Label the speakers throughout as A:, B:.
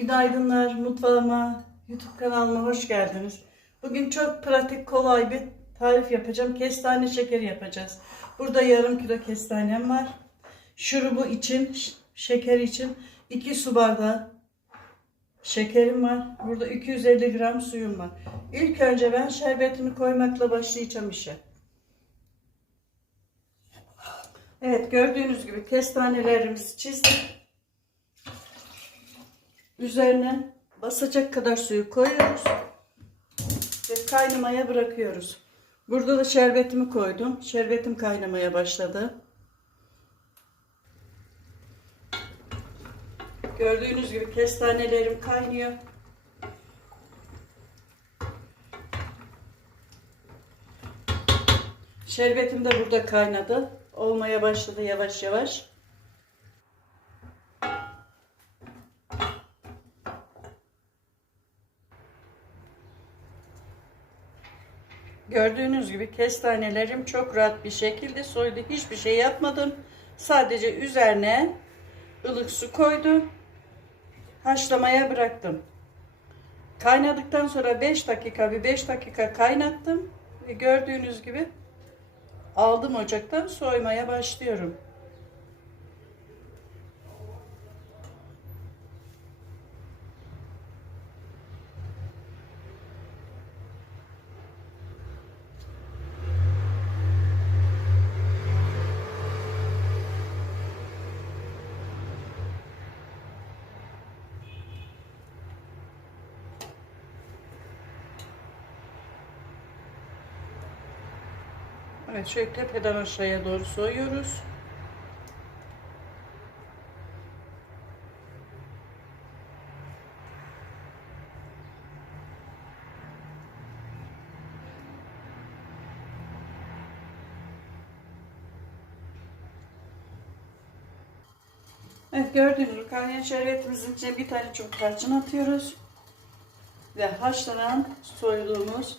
A: Günaydınlar mutfağıma, YouTube kanalıma hoş geldiniz. Bugün çok pratik, kolay bir tarif yapacağım. Kestane şekeri yapacağız. Burada yarım kilo kestanem var. Şurubu için, şeker için 2 su bardağı şekerim var. Burada 250 gram suyum var. İlk önce ben şerbetimi koymakla başlayacağım işe. Evet gördüğünüz gibi kestanelerimizi çizdik. Üzerine basacak kadar suyu koyuyoruz. Ve kaynamaya bırakıyoruz. Burada da şerbetimi koydum. Şerbetim kaynamaya başladı. Gördüğünüz gibi kestanelerim kaynıyor. Şerbetim de burada kaynadı. Olmaya başladı yavaş yavaş. Gördüğünüz gibi kestanelerim çok rahat bir şekilde soydu. Hiçbir şey yapmadım. Sadece üzerine ılık su koydum. Haşlamaya bıraktım. Kaynadıktan sonra 5 dakika bir 5 dakika kaynattım. Ve gördüğünüz gibi aldım ocaktan soymaya başlıyorum. Evet şöyle tepeden aşağıya doğru soyuyoruz. Evet gördüğünüz gibi kaynayan şerbetimizin içine bir tane çok tarçın atıyoruz. Ve haşlanan soyduğumuz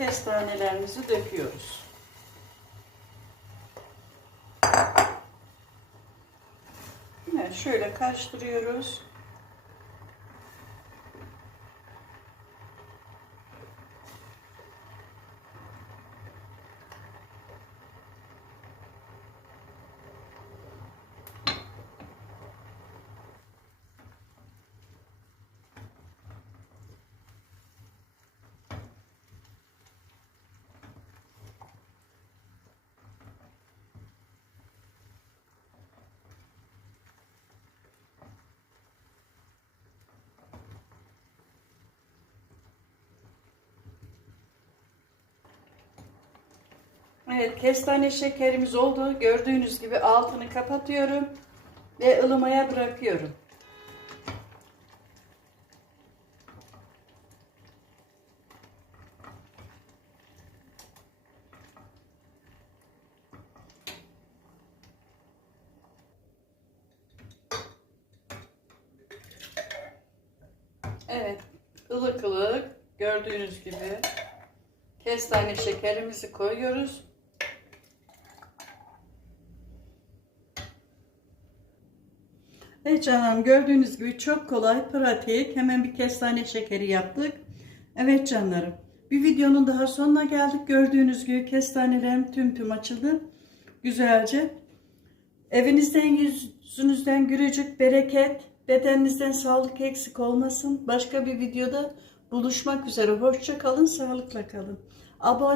A: kestanelerimizi döküyoruz. Evet, şöyle karıştırıyoruz. Evet, kestane şekerimiz oldu. Gördüğünüz gibi altını kapatıyorum ve ılımaya bırakıyorum. Evet, ılık ılık gördüğünüz gibi kestane şekerimizi koyuyoruz. Evet canım gördüğünüz gibi çok kolay, pratik. Hemen bir kestane şekeri yaptık. Evet canlarım. Bir videonun daha sonuna geldik. Gördüğünüz gibi kestanelerim tüm tüm açıldı. Güzelce. Evinizden yüzünüzden gürücük bereket, bedeninizden sağlık eksik olmasın. Başka bir videoda buluşmak üzere. Hoşça kalın, sağlıkla kalın. Abone